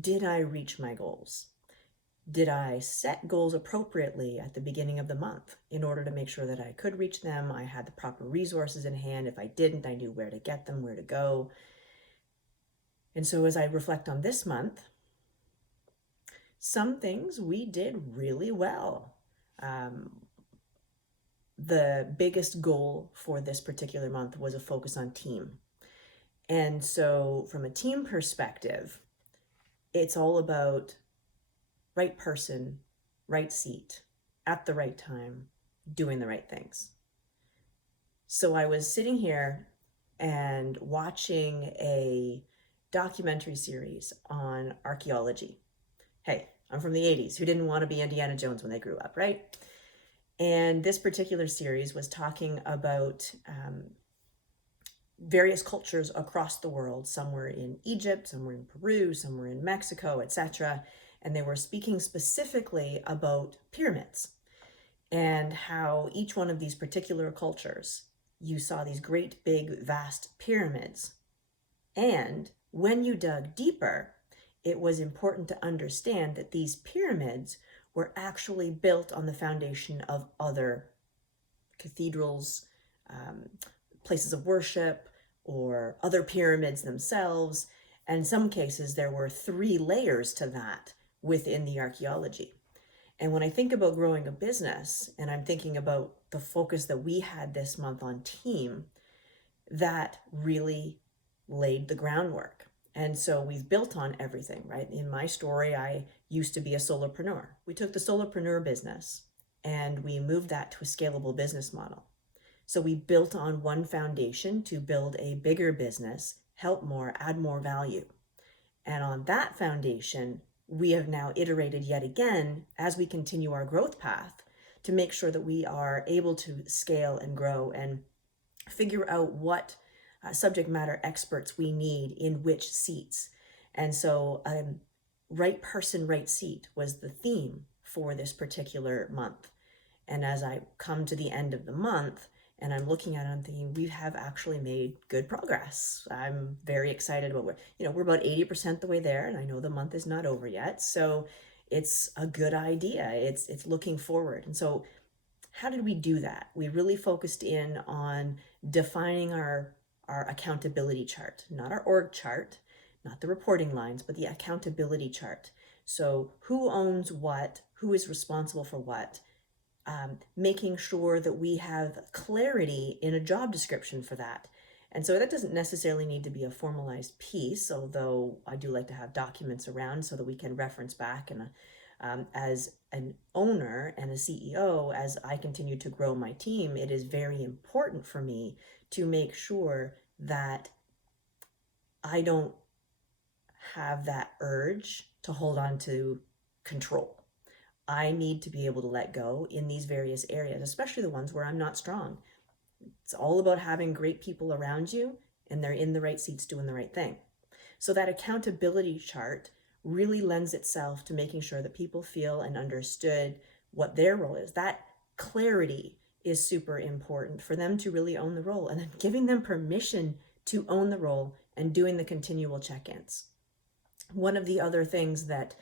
Did I reach my goals? Did I set goals appropriately at the beginning of the month in order to make sure that I could reach them? I had the proper resources in hand. If I didn't, I knew where to get them, where to go. And so as I reflect on this month, some things we did really well. The biggest goal for this particular month was a focus on team. And so from a team perspective, it's all about right person, right seat, at the right time, doing the right things. So I was sitting here and watching a documentary series on archaeology. Hey, I'm from the 80s. Who didn't want to be Indiana Jones when they grew up, right? And this particular series was talking about various cultures across the world. Some were in Egypt, some were in Peru, some were in Mexico, etc. And they were speaking specifically about pyramids and how each one of these particular cultures, you saw these great big vast pyramids. And when you dug deeper, it was important to understand that these pyramids were actually built on the foundation of other cathedrals, places of worship, or other pyramids themselves. And in some cases, there were 3 layers to that within the archaeology. And when I think about growing a business, and I'm thinking about the focus that we had this month on team, that really laid the groundwork. And so we've built on everything, right? In my story, I used to be a solopreneur. We took the solopreneur business and we moved that to a scalable business model. So we built on one foundation to build a bigger business, help more, add more value. And on that foundation, we have now iterated yet again as we continue our growth path to make sure that we are able to scale and grow and figure out what subject matter experts we need in which seats. And so right person, right seat was the theme for this particular month. And as I come to the end of the month and I'm looking at it, I'm thinking we have actually made good progress. I'm very excited about we're about 80% the way there, and I know the month is not over yet. So it's a good idea. It's looking forward. And so how did we do that? We really focused in on defining our accountability chart, not our org chart, not the reporting lines, but the accountability chart. So who owns what, who is responsible for what, making sure that we have clarity in a job description for that. And so that doesn't necessarily need to be a formalized piece, although I do like to have documents around so that we can reference back. And as an owner and a CEO, as I continue to grow my team, it is very important for me to make sure that I don't have that urge to hold on to control. I need to be able to let go in these various areas, especially the ones where I'm not strong. It's all about having great people around you and they're in the right seats doing the right thing. So that accountability chart really lends itself to making sure that people feel and understood what their role is. That clarity is super important for them to really own the role, and then giving them permission to own the role and doing the continual check-ins. One of the other things that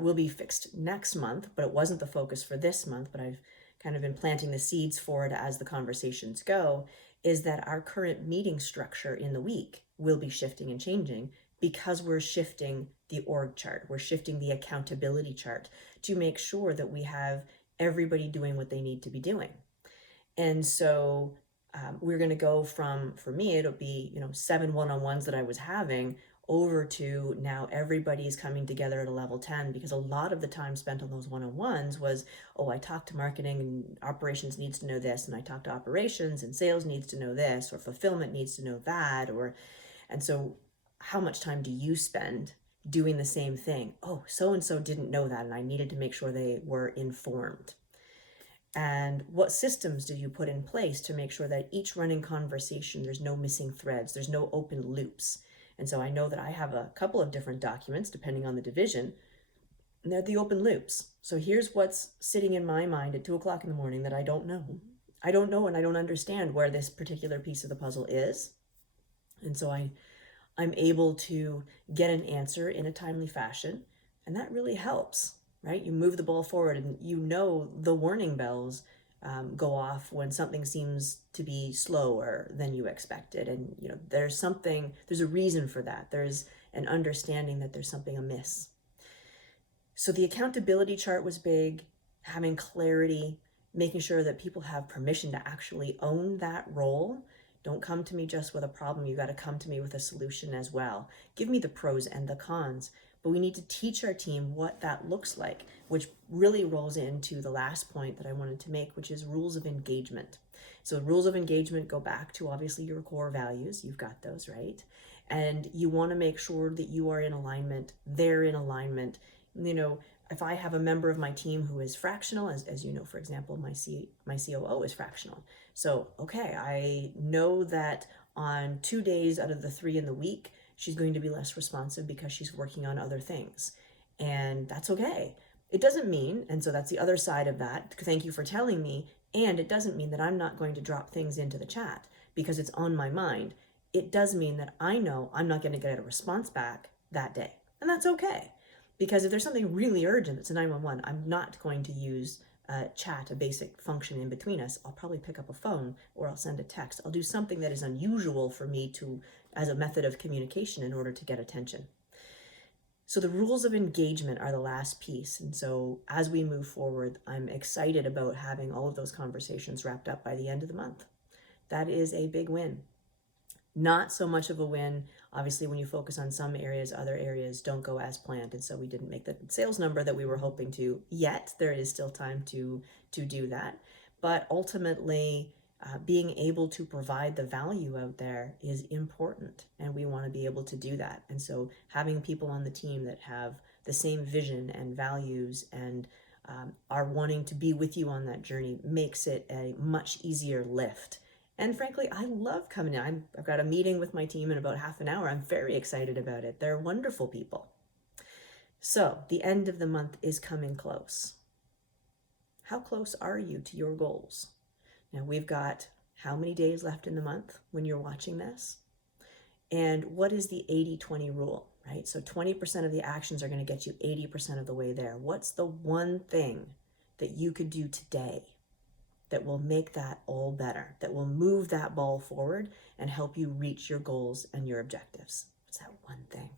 will be fixed next month, but it wasn't the focus for this month, but I've kind of been planting the seeds for it as the conversations go, is that our current meeting structure in the week will be shifting and changing because we're shifting the org chart. We're shifting the accountability chart to make sure that we have everybody doing what they need to be doing. And so we're going to go from, for me, it'll be 7 one-on-ones that I was having over to now everybody's coming together at a level 10, because a lot of the time spent on those one-on-ones was, I talked to marketing and operations needs to know this, and I talked to operations and sales needs to know this, or fulfillment needs to know that, and so how much time do you spend doing the same thing? So-and-so didn't know that, and I needed to make sure they were informed. And what systems do you put in place to make sure that each running conversation, there's no missing threads, there's no open loops? And so I know that I have a couple of different documents depending on the division, and they're the open loops. So here's what's sitting in my mind at 2:00 in the morning that I don't know. I don't know, and I don't understand where this particular piece of the puzzle is. And so I'm able to get an answer in a timely fashion, and that really helps, right? You move the ball forward, and the warning bells go off when something seems to be slower than you expected, and there's a reason for that. There's an understanding that there's something amiss. So the accountability chart was big, having clarity, making sure that people have permission to actually own that role. Don't come to me just with a problem. You got to come to me with a solution as well. Give me the pros and the cons. But we need to teach our team what that looks like, which really rolls into the last point that I wanted to make, which is rules of engagement. So rules of engagement go back to obviously your core values. You've got those, right? And you want to make sure that you are in alignment, they're in alignment. If I have a member of my team who is fractional, as you know, for example, my COO is fractional. So, okay, I know that on 2 days out of the 3 in the week, she's going to be less responsive because she's working on other things. And that's okay. It doesn't mean, and so that's the other side of that. Thank you for telling me. And it doesn't mean that I'm not going to drop things into the chat because it's on my mind. It does mean that I know I'm not going to get a response back that day. And that's okay. Because if there's something really urgent, it's a 911, I'm not going to use chat, a basic function in between us. I'll probably pick up a phone or I'll send a text. I'll do something that is unusual for me as a method of communication in order to get attention. So the rules of engagement are the last piece. And so as we move forward, I'm excited about having all of those conversations wrapped up by the end of the month. That is a big win. Not so much of a win, obviously, when you focus on some areas, other areas don't go as planned. And so we didn't make the sales number that we were hoping to yet. There is still time to do that. But ultimately, being able to provide the value out there is important. And we want to be able to do that. And so having people on the team that have the same vision and values and are wanting to be with you on that journey makes it a much easier lift. And frankly, I love coming in. I've got a meeting with my team in about half an hour. I'm very excited about it. They're wonderful people. So the end of the month is coming close. How close are you to your goals? Now we've got how many days left in the month when you're watching this? And what is the 80-20 rule, right? So 20% of the actions are going to get you 80% of the way there. What's the one thing that you could do today that will make that all better, that will move that ball forward and help you reach your goals and your objectives? What's that one thing?